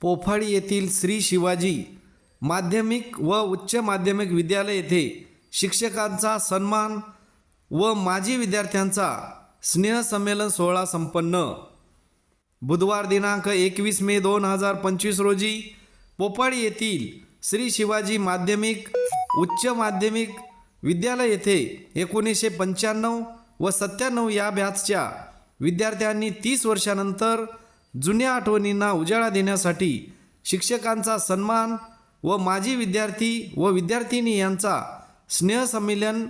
पोफाळी येथील श्री शिवाजी माध्यमिक व उच्च माध्यमिक विद्यालय येथे शिक्षकांचा सन्मान व माजी विद्यार्थ्यांचा स्नेहसंमेलन सोहळा संपन्न. बुधवार दिनांक एकवीस मे दोन हजार पंचवीस रोजी पोपाळी येथील श्री शिवाजी माध्यमिक उच्च माध्यमिक विद्यालय येथे एकोणीसशे पंच्याण्णव व सत्त्याण्णव या बॅचच्या विद्यार्थ्यांनी तीस वर्षानंतर जुन्या आठवणींना उजाळा देण्यासाठी शिक्षकांचा सन्मान व माजी विद्यार्थी व विद्यार्थिनी यांचा स्नेहसंमेलन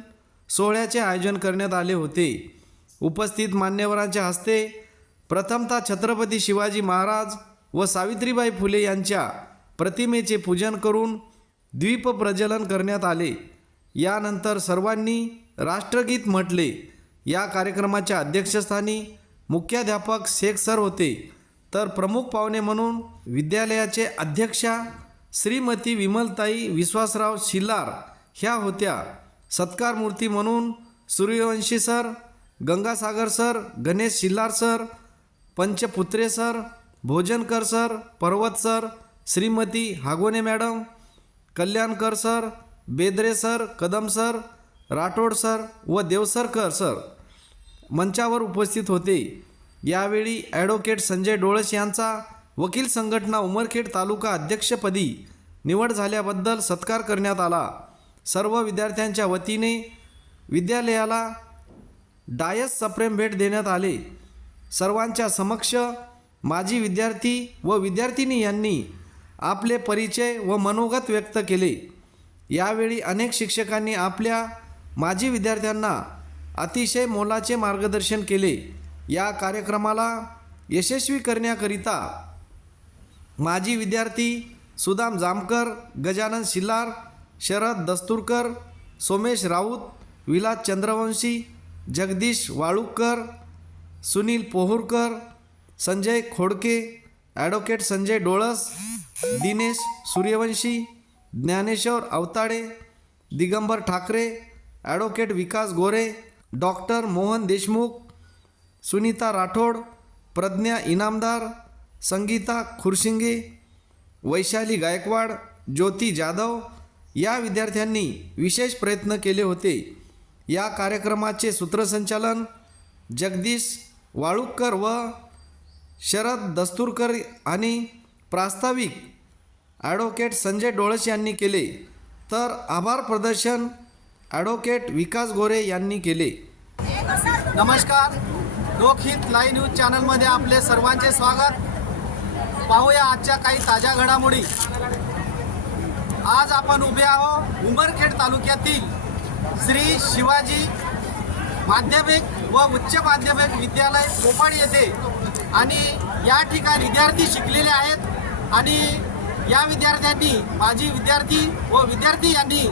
सोहळ्याचे आयोजन करण्यात आले होते. उपस्थित मान्यवरांच्या हस्ते प्रथमतः छत्रपती शिवाजी महाराज व सावित्रीबाई फुले यांच्या प्रतिमेचे पूजन करून द्वीप प्रज्वलन करण्यात आले. यानंतर सर्वांनी राष्ट्रगीत म्हटले. या कार्यक्रमाच्या अध्यक्षस्थानी मुख्याध्यापक शेख सर होते. तर प्रमुख पाहुणे म्हणून विद्यालयाचे अध्यक्षा श्रीमती विमलताई विश्वासराव शिल्लार ह्या होत्या. सत्कार मूर्ती म्हणून Suryavanshi sir Gangasagar sir Ganesh Shillar sir Panchputre sir Bhojankar sir Parvat sir Shrimati Hagone madam Kalyankar sir Bedare sir Kadam sir Rathod sir व देवसरकर सर मंचावर उपस्थित होते. यावेळी ॲडव्होकेट संजय डोळस यांचा वकील संघटना उमरखेड तालुका अध्यक्षपदी निवड झाल्याबद्दल सत्कार करण्यात आला. सर्व विद्यार्थ्यांच्या वतीने विद्यालयाला डायस सप्रेम भेट देण्यात आले. सर्वांच्या समक्ष माजी विद्यार्थी व विद्यार्थिनी यांनी आपले परिचय व मनोगत व्यक्त केले. यावेळी अनेक शिक्षकांनी आपल्या माजी विद्यार्थ्यांना अतिशय मोलाचे मार्गदर्शन केले. या कार्यक्रमाला यशस्वी करण्याकरिता माजी विद्यार्थी Sudam Jamkar Gajanan Shillar Sharad Dasturkar Somesh Raut Vilas Chandravanshi Jagdish Walukar Sunil Pohurkar Sanjay Khodke advocate Sanjay Dolas Dinesh Suryavanshi Dnyaneshwar Awatade Digambar Thackeray advocate Vikas Gore doctor Mohan Deshmukh Sunita Rathod Pradnya Inamdar Sangita Khurshinge Vaishali Gaikwad Jyoti Jadhav या विद्यार्थ्यांनी विशेष प्रयत्न केले होते. या कार्यक्रमाचे सूत्रसंचालन जगदीश वाळुकर व शरद दस्तुरकर आणि प्रास्ताविक ॲडव्होकेट संजय डोळस यांनी केले. तर आभार प्रदर्शन ॲडव्होकेट विकास गोरे यांनी केले. नमस्कार. लोकहित लाईव्ह न्यूज चॅनलमध्ये आपले सर्वांचे स्वागत. पाहूया आजच्या काही ताज्या घडामोडी. आज आपण उभे आहो उमरखेड तालुक्यातील श्री शिवाजी माध्यमिक व उच्च माध्यमिक विद्यालय कोपाड येथे. आणि या ठिकाणी विद्यार्थी शिकलेले आहेत. आणि या विद्यार्थ्यांनी माजी विद्यार्थी व विद्यार्थी यांनी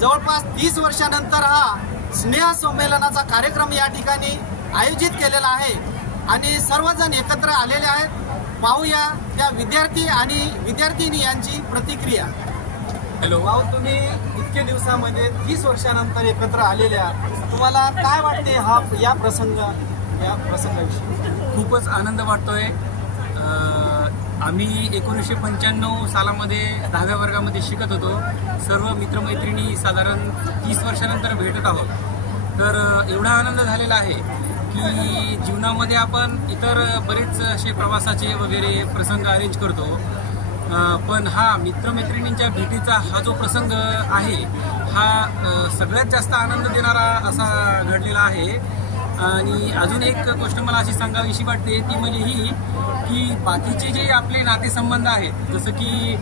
जवळपास तीस वर्षानंतर हा स्नेह संमेलनाचा कार्यक्रम या ठिकाणी आयोजित केलेला आहे. आणि सर्वजण एकत्र आलेले आहेत. पाहूया त्या विद्यार्थी आणि विद्यार्थिनी यांची प्रतिक्रिया. हॅलो. भाऊ तुम्ही इतके दिवसामध्ये तीस वर्षानंतर एकत्र आलेल्या तुम्हाला काय वाटते हा या प्रसंग या प्रसंगाविषयी? खूपच आनंद वाटतोय. आम्ही एकोणीसशे पंच्याण्णव सालामध्ये दहाव्या वर्गामध्ये शिकत होतो. सर्व मित्रमैत्रिणी साधारण तीस वर्षानंतर भेटत आहोत. तर एवढा आनंद झालेला आहे. की जीवनामध्ये आपण इतर बरेच असे प्रवासाचे वगैरे प्रसंग अरेंज करतो. पण हा मित्रमैत्रिणींच्या भेटीचा हा जो प्रसंग आहे हा सगळ्यात जास्त आनंद देणारा असा घडलेला आहे. आणि अजून एक गोष्ट मला अशी सांगावीशी वाटते ती म्हणजे ही की बाकीचे जे आपले नातेसंबंध आहेत जसं की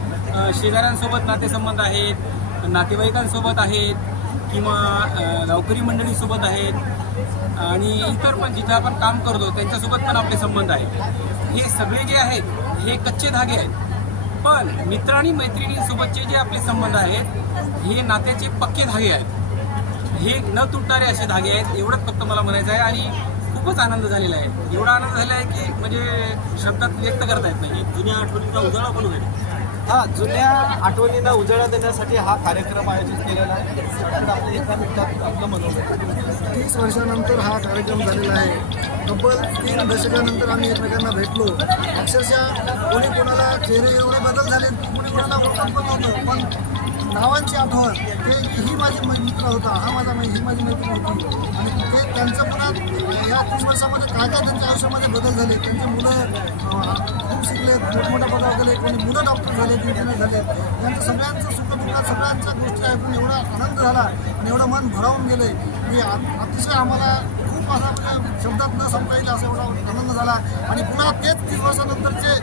शेजाऱ्यांसोबत नातेसंबंध आहेत नातेवाईकांसोबत आहेत किंवा नोकरी गावकरी मंडळीसोबत आहेत आणि इतर पण जिथं आपण काम करतो त्यांच्यासोबत पण आपले संबंध आहेत. हे सगळे जे आहेत हे कच्चे धागे आहेत. पण मित्र आणि मैत्रिणींसोबतचे जे आपले संबंध आहेत हे नात्याचे पक्के धागे आहेत. हे न तुटणारे असे धागे आहेत एवढंच फक्त मला म्हणायचं आहे आणि खूपच आनंद झालेला आहे. एवढा आनंद झाला आहे की म्हणजे शब्दात व्यक्त करता येत नाही जुन्या आठवणींचा उजाळा पण होईल. हा जुन्या आठवणींना उजाळा देण्यासाठी हा कार्यक्रम आयोजित केलेला आहे. तर आपलं एका मिनिटात आपलं मनोरंजन तीस वर्षानंतर हा कार्यक्रम झालेला आहे. तब्बल तीन दशकानंतर आम्ही एकमेकांना भेटलो. अक्षरशः कोणी कोणाला चेहरे एवढे बदल झाले कोणी कोणाला उत्तम पण नव्हतं. पण नावांची आठवण. ते ही माझी मित्र होता. हा माझा ही माझी मित्र होती. आणि ते त्यांचं पुन्हा या तीस वर्षामध्ये काय काय त्यांच्या आयुष्यामध्ये बदल झाले? त्यांचे मुलं खूप शिकले. मोठमोठ्या पदावर गेले. कोणी मुलं डॉक्टर झाले इंजिनियर झाले. त्यांचं सगळ्यांचं सुखदुःखात सगळ्यांच्या गोष्टी ऐकून एवढा आनंद झाला आणि एवढं मन भरावून गेले. की अतिशय आम्हाला शब्दात न सांगता येईल असा एवढा आनंद झाला. आणि पुन्हा तेच तीस वर्षानंतरचे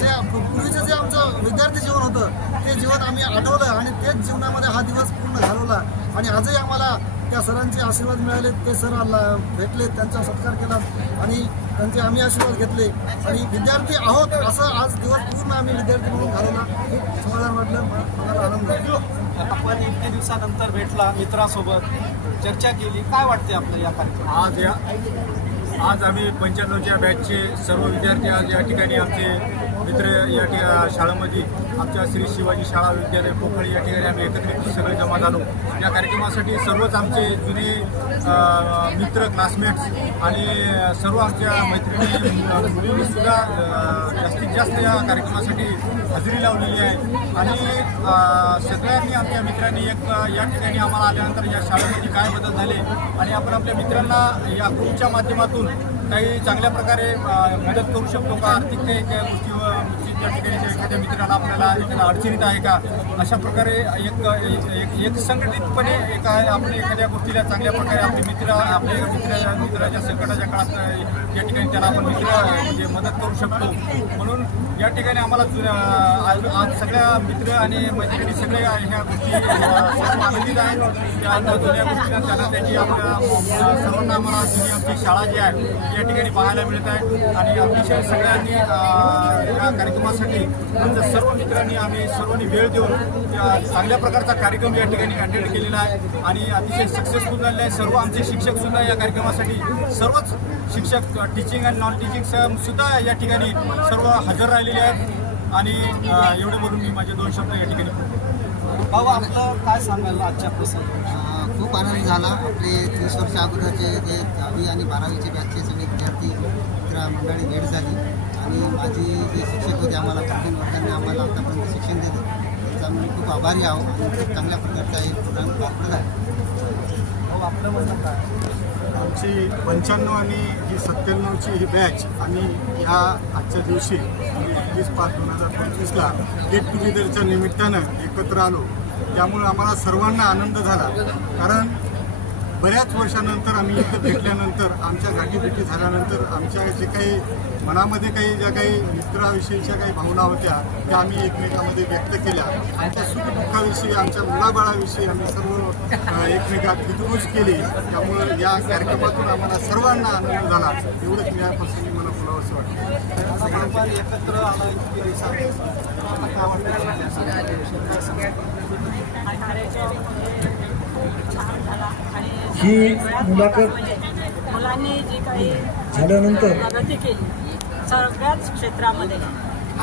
जे पूर्वीचं जे आमचं विद्यार्थी जीवन होतं ते जीवन आम्ही आठवलं आणि तेच जीवनामध्ये हा दिवस पूर्ण घालवला. आणि आजही आम्हाला त्या सरांचे आशीर्वाद मिळाले. ते सर आला भेटले त्यांचा सत्कार केला आणि त्यांचे आम्ही आशीर्वाद घेतले. आणि विद्यार्थी आहोत असं आज दिवस पूर्ण आम्ही विद्यार्थी म्हणून घालवला. खूप समाधान वाटलं. मला आनंद. झाला आपण इतके दिवसानंतर भेटला मित्रासोबत. चर्चा केली. काय वाटते आपलं या कार्यक्रमात? आज या आज आम्ही पंच्याण्णवच्या बॅचचे सर्व विद्यार्थी आज या ठिकाणी आमचे मित्र या ठिका शाळेमध्ये आमच्या श्री शिवाजी शाळा विद्यालय पोखळी या ठिकाणी आम्ही एकत्रित सगळे जमा झालो. या कार्यक्रमासाठी सर्वच आमचे जुने मित्र क्लासमेट्स आणि सर्व आमच्या मैत्रिणी मुलींनीसुद्धा जास्तीत जास्त या कार्यक्रमासाठी हजेरी लावलेली आहे. आणि सगळ्यांनी आमच्या मित्रांनी एक या ठिकाणी आम्हाला आल्यानंतर या शाळेमध्ये काय बदल झाले आणि आपण आपल्या मित्रांना या ग्रुपच्या माध्यमातून काही चांगल्या प्रकारे मदत करू शकतो का? आर्थिक काही गोष्टीवर त्या ठिकाणी त्या एखाद्या मित्राला आपल्याला एखाद्या अडचणीत आहे का? अशा प्रकारे एक एक एक संघटितपणे एका आपण एखाद्या गोष्टीला चांगल्या प्रकारे आपले मित्र आपले मित्र मित्राच्या संकटाच्या काळात या ठिकाणी त्याला आपण मित्र म्हणजे मदत करू शकतो. म्हणून या ठिकाणी आम्हाला जुन्या- आज आज सगळ्या मित्र आणि मैत्रिणी सगळे ह्या गोष्टी आनंदित आहेत. त्या जुन्या गोष्टीला त्यांना त्याची आपल्या सर्वांना आम्हाला जुनी आमची शाळा जी आहे या ठिकाणी पाहायला मिळत आहे. आणि अतिशय सगळ्यांनी या कार्यक्रमात कार्यक्रमासाठी आमच्या सर्व मित्रांनी आम्ही सर्वांनी वेळ देऊन या चांगल्या प्रकारचा कार्यक्रम या ठिकाणी अटेंड केलेला आहे. आणि अतिशय सक्सेसफुल झालेला आहे. सर्व आमचे शिक्षक सुद्धा या कार्यक्रमासाठी सर्वच शिक्षक टीचिंग आणि नॉन टीचिंग सुद्धा या ठिकाणी सर्व हजर राहिलेले आहेत. आणि एवढे बोलून मी माझे दोन शब्द या ठिकाणी बोलतो. भाऊ आपलं काय सांगाल आजच्या प्रसंगी? खूप आनंद झाला. आपले तीस वर्ष अगोदरचे जे दहावी आणि बारावीचे बॅचचे सगळे विद्यार्थी मित्र मंडळी भेट झाली. आणि माझे जे शिक्षक होते आम्हाला प्रथम वर्गाने आम्हाला आतापर्यंत शिक्षण दिलं. त्याचा आम्ही खूप आभारी आहो आणि चांगल्या प्रकारचा एक प्रोग्राम पार पडला आपलं म्हणणं काय? आमची पंच्याण्णव आणि ही सत्त्याण्णवची ही बॅच आम्ही ह्या आजच्या दिवशी एकवीस पाच दोन हजार पंचवीसला गेट टुगेदरच्या निमित्तानं एकत्र आलो. त्यामुळे आम्हाला सर्वांना आनंद झाला. कारण बऱ्याच वर्षानंतर आम्ही इथं भेटल्यानंतर आमच्या गाठीभेटी झाल्यानंतर आमच्या जे काही मनामध्ये काही ज्या काही मित्राविषयीच्या काही भावना होत्या त्या आम्ही एकमेकांमध्ये व्यक्त केल्या. आमच्या सुखदुःखाविषयी आमच्या मुलाबाळाविषयी आम्ही सर्व एकमेकात विद्रुज केली. त्यामुळे या कार्यक्रमातून आम्हाला सर्वांना आनंद झाला. एवढंच मी यापासून मला बोलावं असं वाटतं. एकत्र ही मुलाखत मुलांनी जी काही झाल्यानंतर प्रगती केली. सगळ्याच क्षेत्रामध्ये.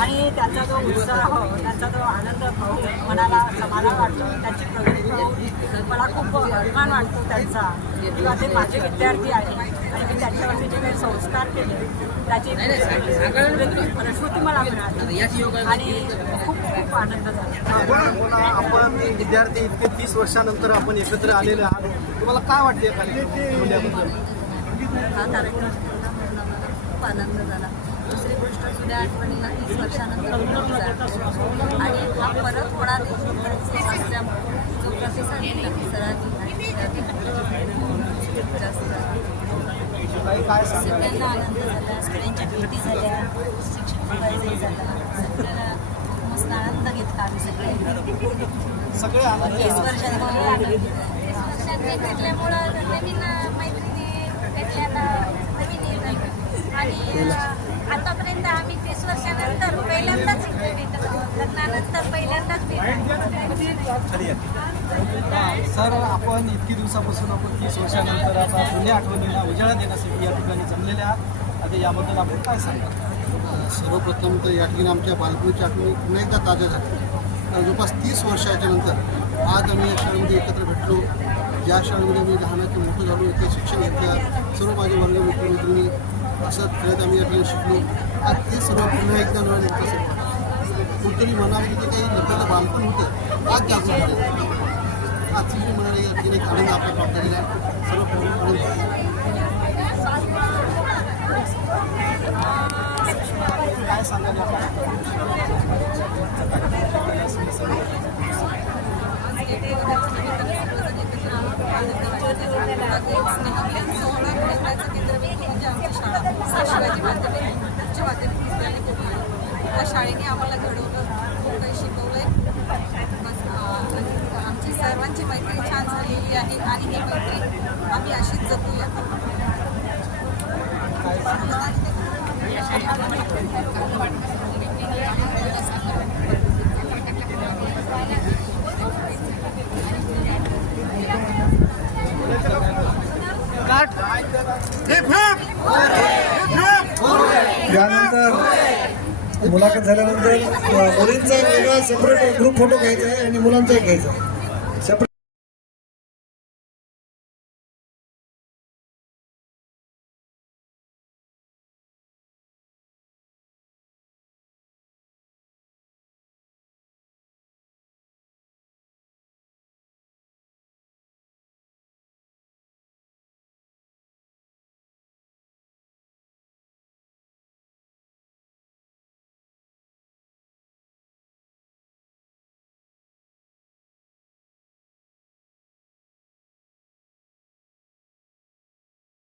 आणि त्यांचा जो उत्साह त्यांचा जो आनंद पाहून मनाला समाधान वाटतो त्यांची प्रगती पाहून मला खूप अभिमान वाटतो त्यांचा. किंवा ते माझे विद्यार्थी आहेत आणि मी त्यांच्यावरती जे काही संस्कार केले त्याची प्रश्रुती मला मिळाली. आणि खूप खूप आनंद झाला. आपण विद्यार्थी इतके तीस वर्षानंतर आपण एकत्र आलेले आहात. तुम्हाला काय वाटते? हा कार्यक्रम खूप आनंद झाला. जुन्या आठवणीला तीस वर्षानंतर. आणि हा परत होणार नाही असल्यामुळे जो प्रतिसाद दिला सरांनी जास्त सगळ्यांना आनंद झाला सगळ्यांच्या भेटी झाल्या शिक्षक वर्गही झाला सगळ्याला मस्त आनंद घेतला आम्ही सगळे. सगळे तीस वर्षांनी भेटल्यामुळं नवीन मैत्रिणी भेटल्यानं नवीन आणि आतापर्यंत आम्ही तीस वर्षानंतर पहिल्यांदाच इथे भेटत आहोत लग्नानंतर पहिल्यांदाच भेटत सर आपण इतकी दिवसापासून आपण तीस वर्षानंतर आता जुन्या आठवणींना उजाळा देण्यासाठी या ठिकाणी जमलेले आहात. आता याबद्दल आपण काय सांगा सर्वप्रथम तर या ठिकाणी आमच्या बालपणीच्या आठवणी पुन्हा एकदा ताज्या झाल्या. कारण जवळपास तीस वर्षाच्या नंतर आज आम्ही या शाळेमध्ये एकत्र भेटलो. ज्या शाळेमध्ये आम्ही लहानाचे मोठं झालो. इथे शिक्षण घेतलं. सर्व माझे वर्ग मित्रमैत्रिणी खेळत आम्ही या ठिकाणी शिकलो. आज ते सर्व पुन्हा एकदा मिळून एकत्र कुठेतरी मनामध्ये जे काही लपलेलं बालपण होतं. आज जागृत झालं आज जी म्हणाले या ठिकाणी एक आनंद आपल्या प्राप्त झालेला आहे सर्व प्रमुख आनंद काय सांगायला शिवाजी माध्यमिक उच्च माध्यमिक विद्यालय कोकण त्या शाळेने आम्हाला घडवलं खूप काही शिकवलं बस अं, आणि आमची सर्वांची मैत्री छान झालेली आहे आणि ही मैत्री आम्ही अशीच जपूया यानंतर मुलाखत झाल्यानंतर मुलींचा वेगळा सेपरेट ग्रुप फोटो घ्यायचा आहे आणि मुलांचा एक घ्यायचा आहे.